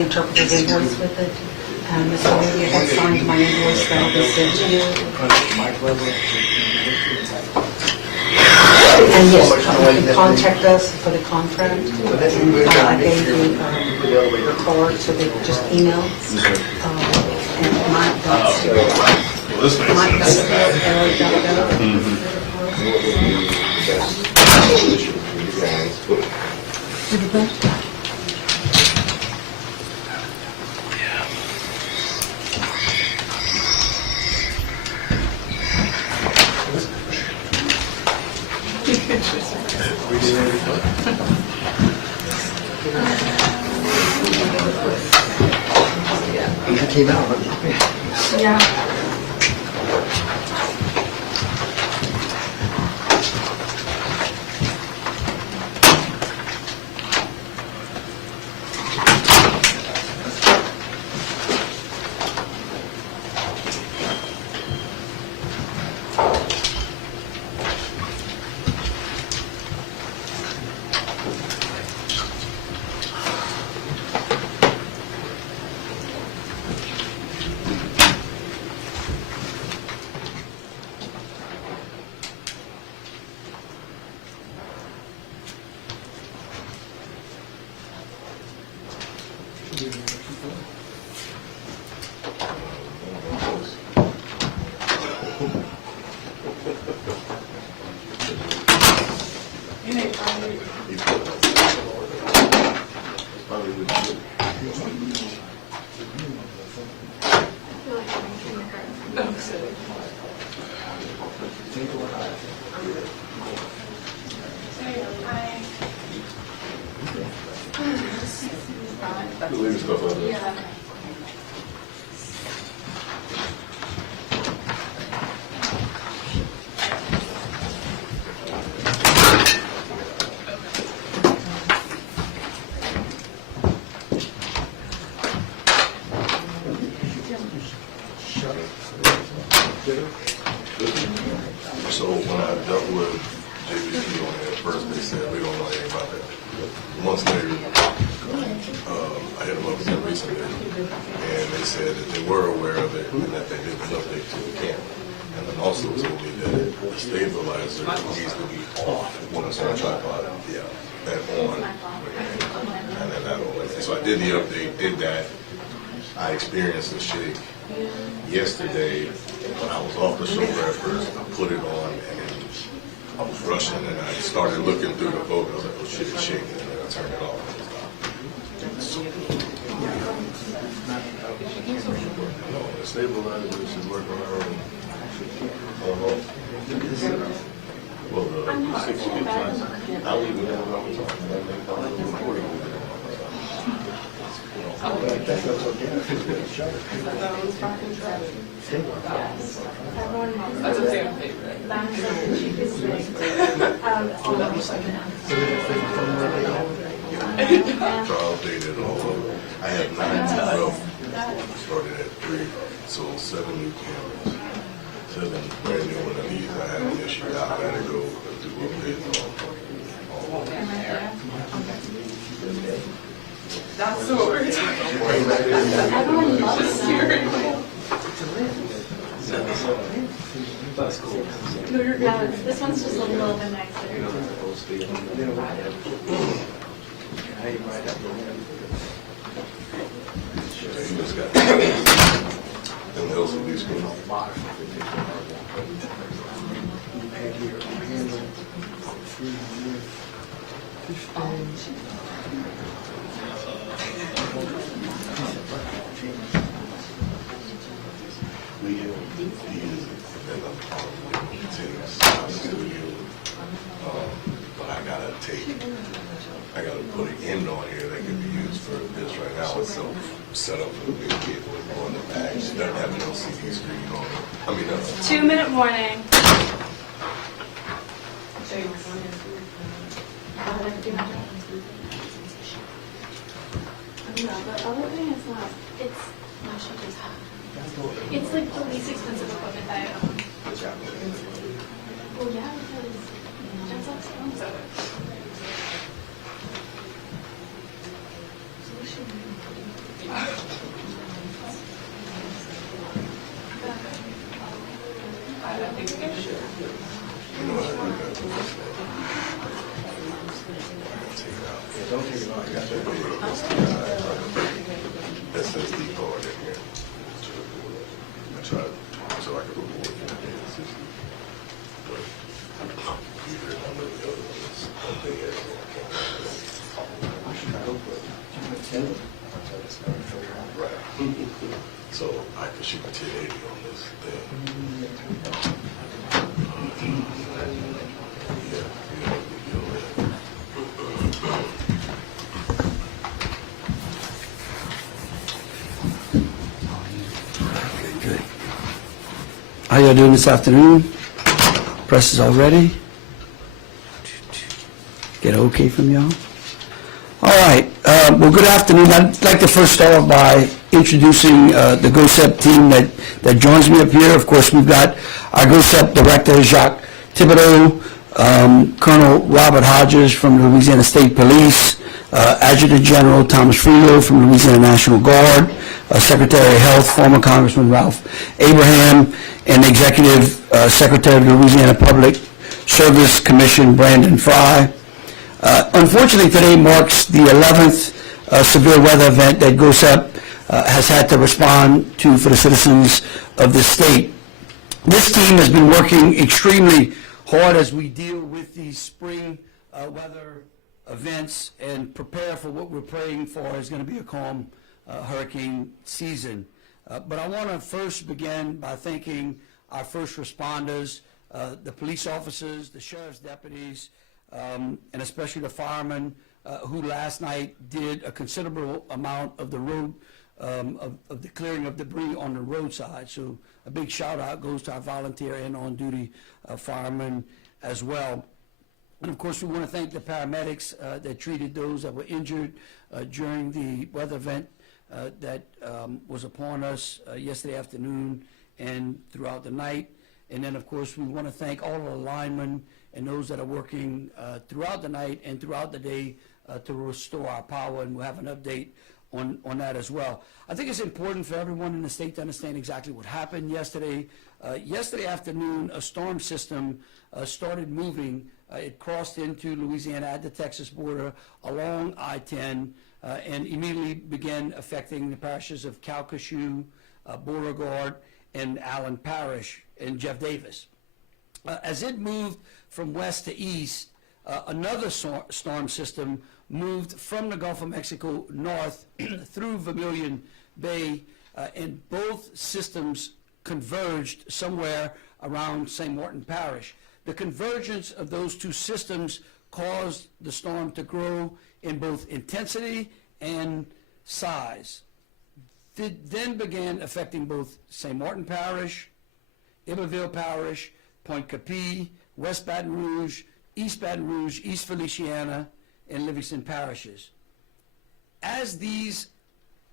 interpreter's invoice with it. Ms. Olivia had signed my invoice that will be sent to you. And yes, you can contact us for the contract. I gave you the card, so they just email. And Mike.LA.gov. It came out. Yeah. So when I dealt with JVP on it at first, they said we don't know anything about that. Months later, I hit them up again recently, and they said that they were aware of it and that they did an update to the camp. And then also told me that the stabilizer needs to be off when it's on a tripod. Yeah, and on. And then that only. So I did the update, did that. I experienced the shake yesterday when I was off the shoulder at first. I put it on and then I was rushing and I started looking through the boat. I was like, oh shit, it's shaking. And then I turned it off. No, the stabilizer should work on our own. Well, the 6 feet times, I leave it in all the time. That's a fan favorite. Trial dated all. I had 9 new started at 3, so 7 new cameras. 7 brand new one of these. I had an issue. I had to go do updates on. That's what we're talking about. Everyone loves hearing. That's cool. Yeah, this one's just a little bit nicer. You just got them LCD screens. We have these in the studio, but I gotta put an end on here that can be used for this right now. It's so set up for the big cable on the back. It doesn't have an LCD screen on it. I mean, 2-minute warning. No, the other thing is not. It's like the least expensive equipment that I own. Well, yeah, because Jen's owns it. Right. So I could shoot 1080 on this thing. Okay, good. How y'all doing this afternoon? Press is all ready? Get an okay from y'all? All right. Well, good afternoon. I'd like to first start off by introducing the GOSEP team that joins me up here. Of course, we've got our GOSEP Director, Jacques Thibodeau, Colonel Robert Hodges from the Louisiana State Police, Adjutant General Thomas Freelo from the Louisiana National Guard, Secretary of Health, former Congressman Ralph Abraham, and Executive Secretary of the Louisiana Public Service Commission, Brandon Fry. Unfortunately, today marks the 11th severe weather event that GOSEP has had to respond to for the citizens of the state. This team has been working extremely hard as we deal with these spring weather events and prepare for what we're praying for is going to be a calm hurricane season. But I want to first begin by thanking our first responders, the police officers, the sheriff's deputies, and especially the firemen who last night did a considerable amount of the road, of the clearing of debris on the roadside. So a big shout out goes to our volunteer and on-duty firemen as well. And of course, we want to thank the paramedics that treated those that were injured during the weather event that was upon us yesterday afternoon and throughout the night. And then, of course, we want to thank all of the linemen and those that are working throughout the night and throughout the day to restore our power, and we'll have an update on that as well. I think it's important for everyone in the state to understand exactly what happened yesterday. Yesterday afternoon, a storm system started moving. It crossed into Louisiana at the Texas border along I-10 and immediately began affecting the parishes of Calcasieu, Beauregard, and Allen Parish, and Jeff Davis. As it moved from west to east, another storm system moved from the Gulf of Mexico north through Vermilion Bay, and both systems converged somewhere around St. Martin Parish. The convergence of those two systems caused the storm to grow in both intensity and size. It then began affecting both St. Martin Parish, Iberville Parish, Point Capee, West Baton Rouge, East Feliciana, and Livingston parishes. As these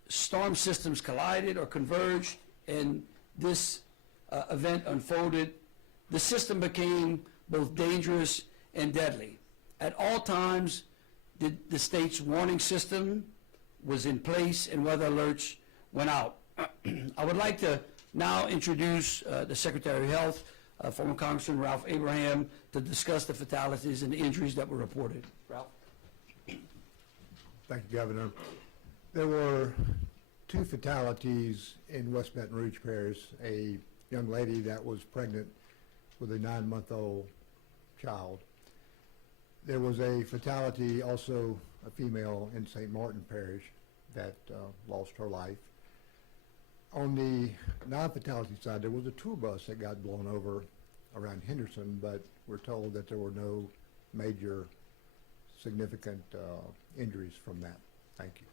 storm systems collided or converged and this event unfolded, the system became both dangerous and deadly. At all times, the state's warning system was in place and weather alerts went out. I would like to now introduce the Secretary of Health, former Congressman Ralph Abraham, to discuss the fatalities and the injuries that were reported. Ralph? Thank you, Governor. There were 2 fatalities in West Baton Rouge Parish. A young lady that was pregnant with a 9-month-old child. There was a fatality, also a female in St. Martin Parish that lost her life. On the non-fatality side, there was a tour bus that got blown over around Henderson, but we're told that there were no major significant injuries from that. Thank you.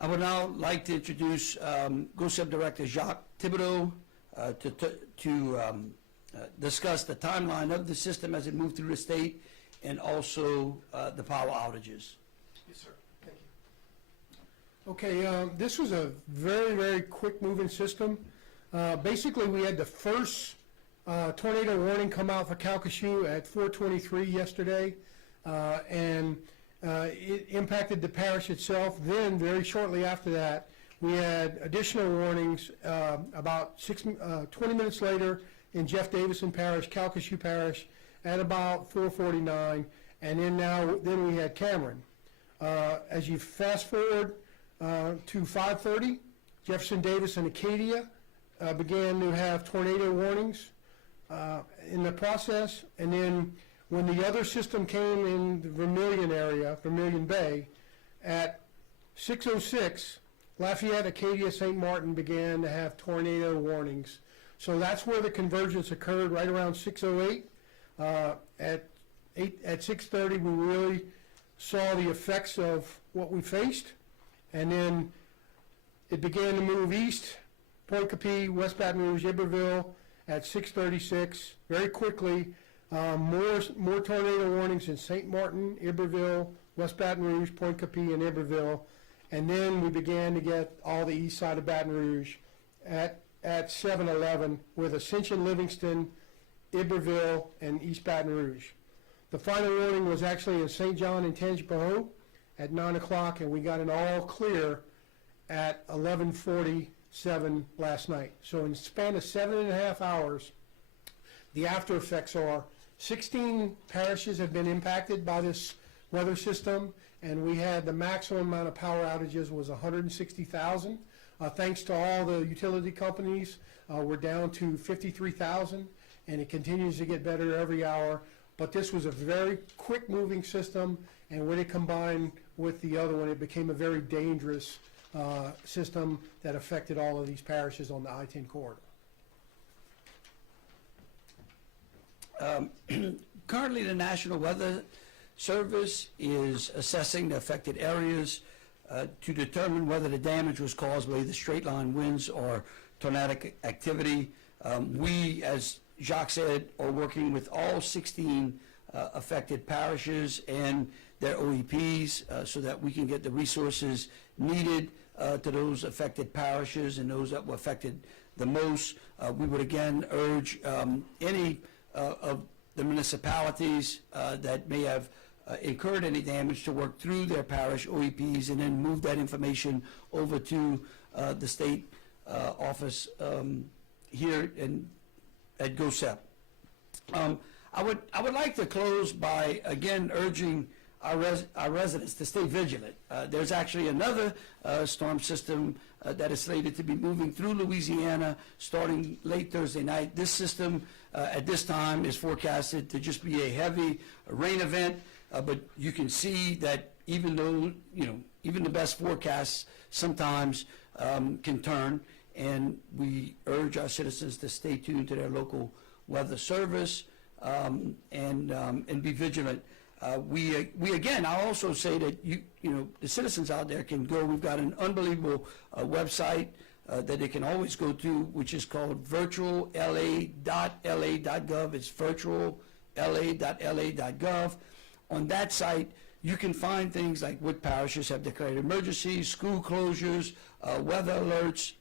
I would now like to introduce GOSEP Director Jacques Thibodeau to discuss the timeline of the system as it moved through the state and also the power outages. Yes, sir. Thank you. Okay, this was a very, very quick moving system. Basically, we had the first tornado warning come out for Calcasieu at 4:23 yesterday, and it impacted the parish itself. Then, very shortly after that, we had additional warnings about 20 minutes later in Jeff Davison Parish, Calcasieu Parish, at about 4:49, and then we had Cameron. As you fast forward to 5:30, Jefferson Davis and Acadia began to have tornado warnings in the process, and then when the other system came in the Vermilion area, Vermilion Bay, At 6:06, Lafayette, Acadia, St. Martin began to have tornado warnings. So that's where the convergence occurred, right around 6:08. At 6:30, we really saw the effects of what we faced, and then it began to move east, Point Capee, West Baton Rouge, Iberville at 6:36. Very quickly, more tornado warnings in St. Martin, Iberville, West Baton Rouge, Point Capee, and Iberville. And then we began to get all the east side of Baton Rouge at 7:11 with Ascension, Livingston, Iberville, and East Baton Rouge. The final warning was actually in St. John and Tangipahoa at 9 o'clock, and we got an all clear at 11:47 last night. So in the span of 7.5 hours, the after effects are 16 parishes have been impacted by this weather system, and we had the maximum amount of power outages was 160,000. Thanks to all the utility companies, we're down to 53,000, and it continues to get better every hour. But this was a very quick-moving system, and when it combined with the other one, it became a very dangerous system that affected all of these parishes on the I-10 corridor. Currently, the National Weather Service is assessing the affected areas to determine whether the damage was caused by either straight-line winds or tornadic activity. We, as Jacques said, are working with all 16 affected parishes and their OEPs so that we can get the resources needed to those affected parishes and those that were affected the most. We would again urge any of the municipalities that may have incurred any damage to work through their parish OEPs and then move that information over to the state office here at GOSEP. I would like to close by again urging our residents to stay vigilant. There's actually another storm system that is slated to be moving through Louisiana starting late Thursday night. This system at this time is forecasted to just be a heavy rain event, but you can see that even though, even the best forecasts sometimes can turn, and we urge our citizens to stay tuned to their local weather service and be vigilant. We again, I'll also say that the citizens out there can go. We've got an unbelievable website that they can always go to, which is called virtualla.la.gov. It's virtualla.la.gov. On that site, you can find things like what parishes have declared emergencies, school closures, weather alerts,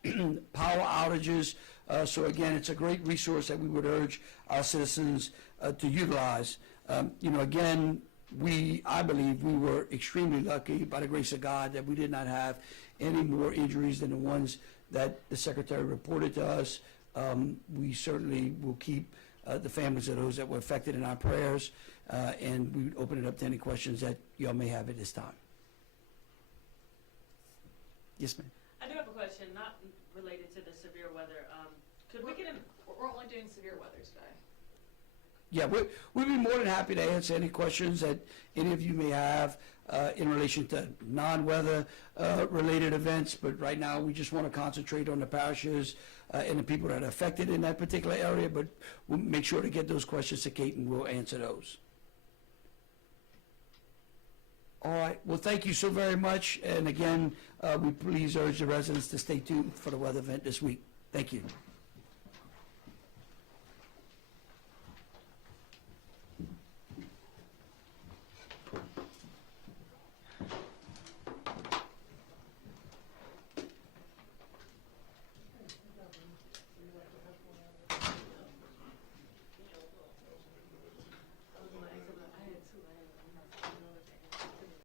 power outages. So again, it's a great resource that we would urge our citizens to utilize. Again, I believe we were extremely lucky by the grace of God that we did not have any more injuries than the ones that the Secretary reported to us. We certainly will keep the families of those that were affected in our prayers, and we would open it up to any questions that y'all may have at this time. Yes, ma'am. I do have a question, not related to the severe weather. Could we get in? We're only doing severe weather today. Yeah, we'd be more than happy to answer any questions that any of you may have in relation to non-weather related events, but right now we just want to concentrate on the parishes and the people that are affected in that particular area, but we'll make sure to get those questions to Kate and we'll answer those. All right, well, thank you so very much, and again, we please urge the residents to stay tuned for the weather event this week. Thank you.